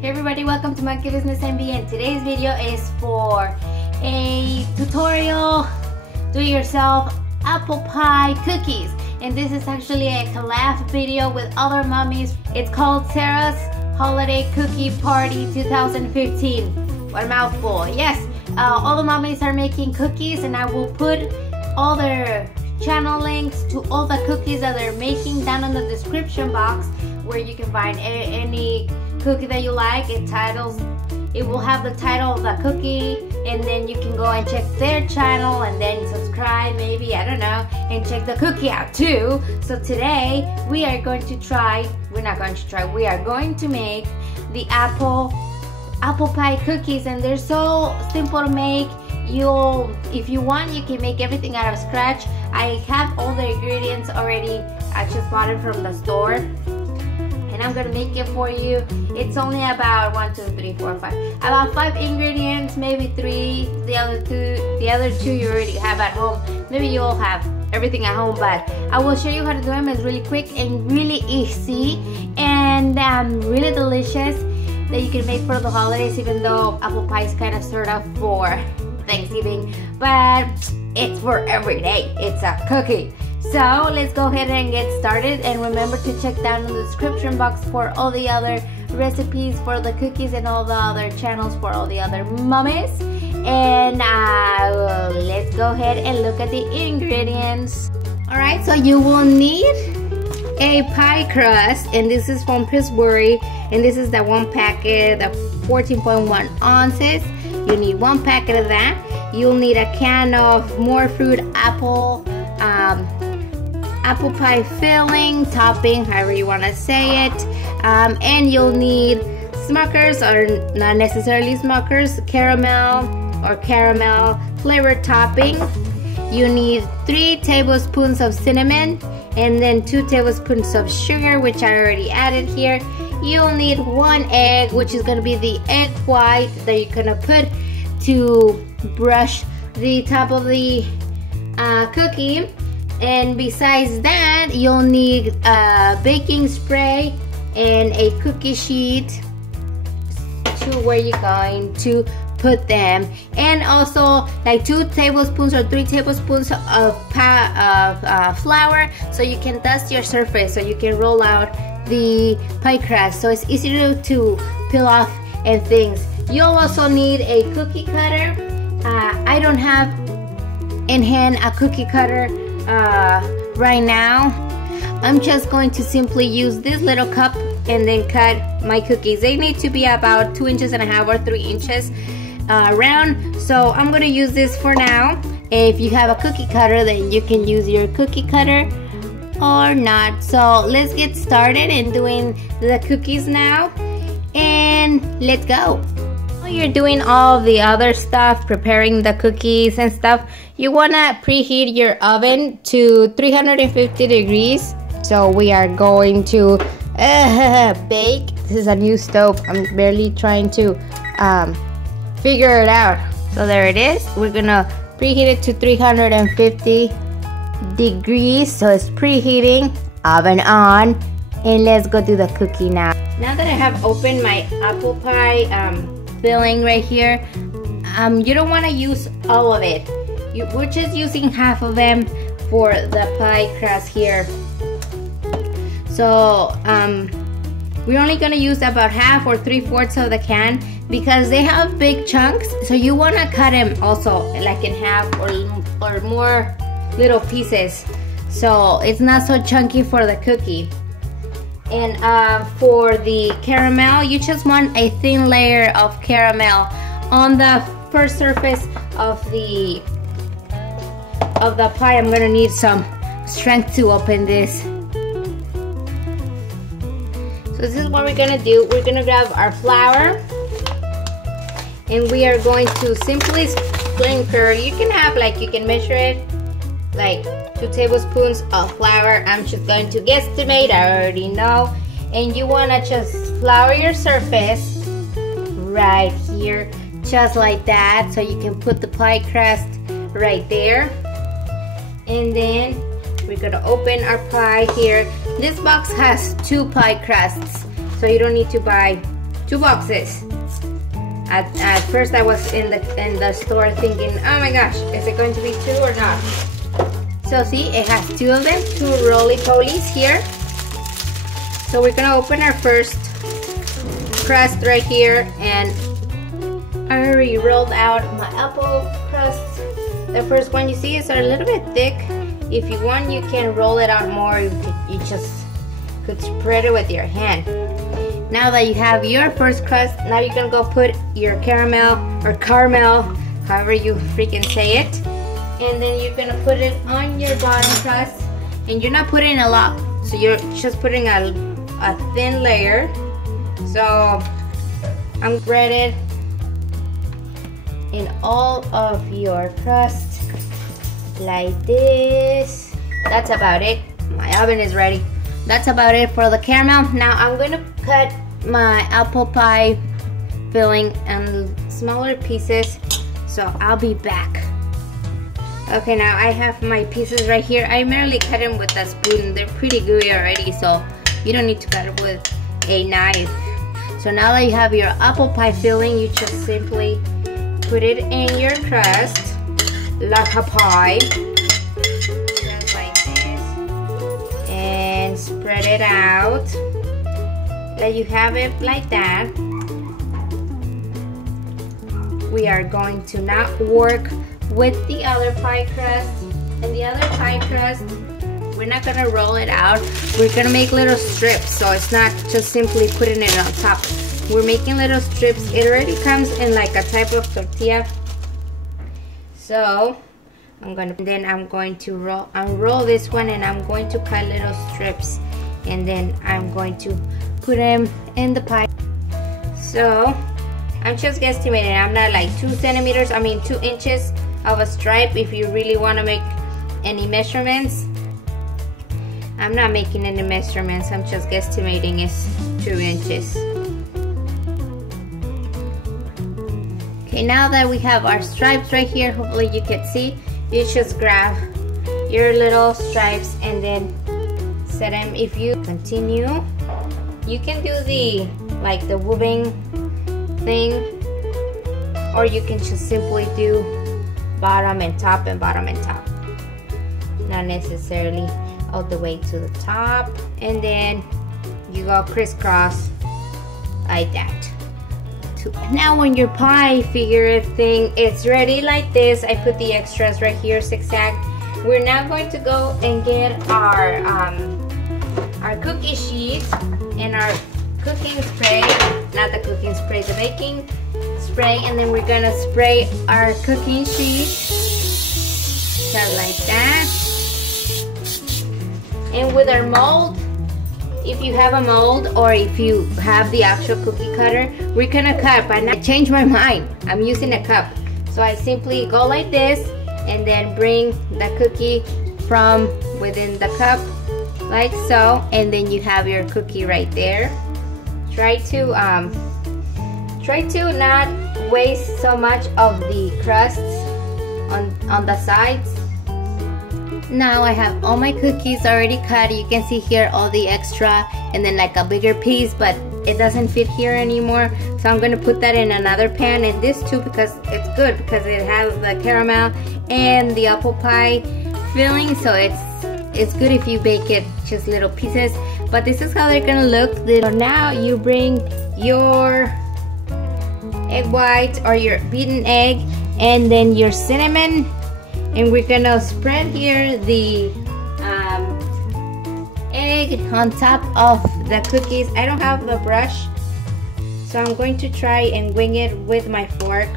Hey everybody, welcome to Monkey Business MB, and today's video is for a tutorial do-it-yourself apple pie cookies. And this is actually a collab video with other mommies. It's called Sarah's Holiday Cookie Party 2015. What a mouthful. Yes, all the mommies are making cookies, and I will put all their channel links to all the cookies that they're making down in the description box, where you can find any cookie that you like. It will have the title of the cookie, and then you can go and check their channel and then subscribe, maybe, I don't know, and check the cookie out too. So today we are going to we are going to make the apple pie cookies, and they're so simple to make. If you want, you can make everything out of scratch. I have all the ingredients already. I just bought it from the store, and I'm gonna make it for you. It's only about 5 ingredients, maybe 3. The other two you already have at home. Maybe you'll have everything at home, but I will show you how to do them. It's really quick and really easy, and really delicious, that you can make for the holidays, even though apple pie is kind of sort of for Thanksgiving, but it's for every day. It's a cookie. So let's go ahead and get started, and remember to check down in the description box for all the other recipes for the cookies and all the other channels for all the other mummies. And let's go ahead and look at the ingredients. Alright, so you will need a pie crust, and this is from Pillsbury, and this is the one packet, the 14.1 ounces. You need 1 packet of that. You'll need a can of more fruit apple pie filling, topping, however you want to say it, and you'll need Smuckers, or not necessarily Smuckers, caramel flavored topping. You need 3 tablespoons of cinnamon, and then 2 tablespoons of sugar, which I already added here. You'll need 1 egg, which is going to be the egg white that you're going to put to brush the top of the cookie. And besides that, you'll need baking spray and a cookie sheet to where you're going to put them, and also like 2 tablespoons or 3 tablespoons of flour, so you can dust your surface, so you can roll out the pie crust, so it's easier to peel off and things. You'll also need a cookie cutter. I don't have in hand a cookie cutter right now. I'm just going to simply use this little cup and then cut my cookies. They need to be about 2.5 inches or 3 inches round, so I'm going to use this for now. If you have a cookie cutter, then you can use your cookie cutter or not. So let's get started in doing the cookies now, and let's go. While you're doing all the other stuff, preparing the cookies and stuff, you want to preheat your oven to 350 degrees. So we are going to bake. This is a new stove. I'm barely trying to figure it out. So there it is. We're gonna preheat it to 350 degrees. So it's preheating, oven on, and let's go do the cookie now. Now that I have opened my apple pie filling right here, you don't want to use all of it. We're just using half of them for the pie crust here. So we're only going to use about half or 3/4 of the can, because they have big chunks, so you want to cut them also like in half or more little pieces, so it's not so chunky for the cookie. And for the caramel, you just want a thin layer of caramel on the first surface of the pie. I'm gonna need some strength to open this. So this is what we're gonna do. We're gonna grab our flour, and we are going to simply sprinkle. You can have, like, you can measure it like 2 tablespoons of flour. I'm just going to guesstimate, I already know. And you want to just flour your surface right here, just like that, so you can put the pie crust right there. And then we're gonna open our pie here. This box has 2 pie crusts, so you don't need to buy 2 boxes. At first I was in the store thinking, oh my gosh, is it going to be 2 or not? So see, it has 2 of them, 2 roly-polies here. So we're gonna open our first crust right here, and I already rolled out my apple crust. The first one you see is a little bit thick. If you want, you can roll it out more. You just could spread it with your hand. Now that you have your first crust, now you're gonna go put your caramel, however you freaking say it. And then you're gonna put it on your bottom crust. And you're not putting a lot, so you're just putting a thin layer. So I'm spread it in all of your crust like this. That's about it. My oven is ready. That's about it for the caramel. Now I'm gonna cut my apple pie filling in smaller pieces, so I'll be back. Okay, now I have my pieces right here. I merely cut them with a spoon. They're pretty gooey already, so you don't need to cut it with a knife. So now that you have your apple pie filling, you just simply put it in your crust like a pie, just like this, and spread it out. Let you have it like that. We are going to now work with the other pie crust. And the other pie crust, we're not gonna roll it out. We're gonna make little strips, so it's not just simply putting it on top. We're making little strips. It already comes in like a type of tortilla. So I'm going to unroll this one, and I'm going to cut little strips, and then I'm going to put them in the pie. So I'm just guesstimating. I'm not like 2 inches of a stripe. If you really want to make any measurements, I'm not making any measurements. I'm just guesstimating it's 2 inches. Okay, now that we have our stripes right here, hopefully you can see, you just grab your little stripes and then set them. If you continue, you can do the woven thing, or you can just simply do bottom and top and bottom and top, not necessarily all the way to the top. And then you go crisscross like that. Now when your pie figure thing is ready like this, I put the extras right here zigzag. We're now going to go and get our cookie sheet and our cooking spray, not the cooking spray, the baking spray, and then we're gonna spray our cooking sheet just like that. And with our mold, if you have a mold or if you have the actual cookie cutter, we're gonna cut, but I changed my mind. I'm using a cup. So I simply go like this and then bring the cookie from within the cup like so, and then you have your cookie right there. Try to not waste so much of the crusts on the sides. Now I have all my cookies already cut. You can see here all the extra and then like a bigger piece, but it doesn't fit here anymore. So I'm gonna put that in another pan, and this too, because it's good because it has the caramel and the apple pie filling. So it's good if you bake it just little pieces. But this is how they're gonna look. So now you bring your egg white or your beaten egg and then your cinnamon, and we're gonna spread here the egg on top of the cookies. I don't have the brush, so I'm going to try and wing it with my fork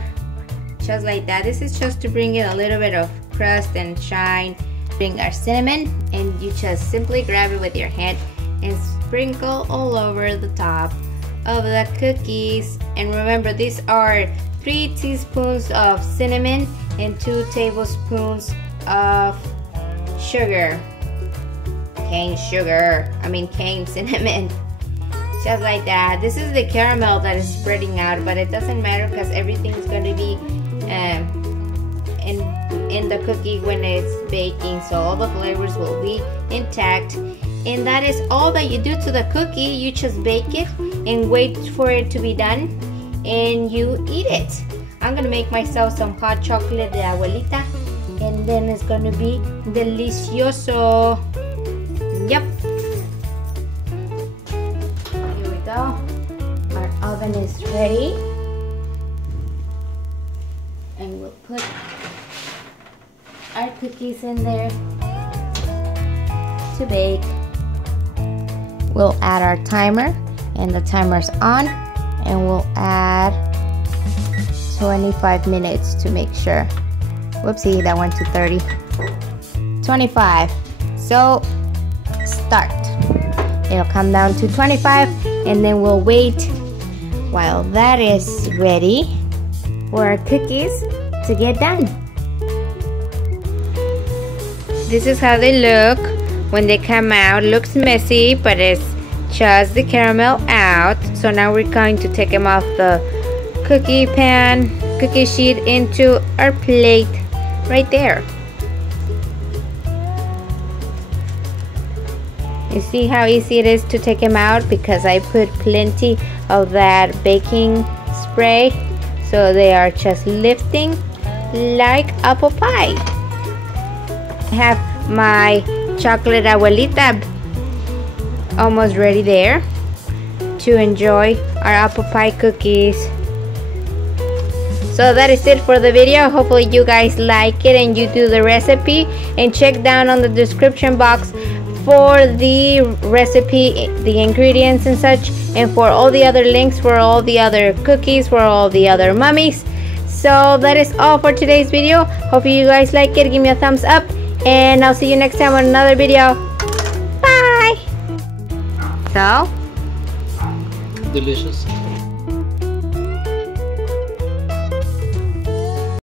just like that. This is just to bring it a little bit of crust and shine. Bring our cinnamon, and you just simply grab it with your hand and sprinkle all over the top of the cookies. And remember, these are 3 teaspoons of cinnamon and 2 tablespoons of sugar. Cane cinnamon. Just like that. This is the caramel that is spreading out, but it doesn't matter because everything's going to be in the cookie when it's baking, so all the flavors will be intact. And that is all that you do to the cookie. You just bake it and wait for it to be done, and you eat it. I'm gonna make myself some hot chocolate de abuelita, and then it's gonna be delicioso. Yep. Here we go. Our oven is ready, and we'll put our cookies in there to bake. We'll add our timer, and the timer's on, and we'll add 25 minutes to make sure. Whoopsie, that went to 30. 25. So start. It'll come down to 25, and then we'll wait while that is ready for our cookies to get done. This is how they look when they come out. Looks messy, but it's just the caramel out. So now we're going to take them off the cookie sheet into our plate right there. You see how easy it is to take them out because I put plenty of that baking spray, so they are just lifting like apple pie. I have my chocolate abuelita almost ready there to enjoy our apple pie cookies. So that is it for the video. Hopefully you guys like it and you do the recipe, and check down on the description box for the recipe, the ingredients and such, and for all the other links for all the other cookies, for all the other mummies. So that is all for today's video. Hope you guys like it. Give me a thumbs up, and I'll see you next time on another video. Bye. So delicious.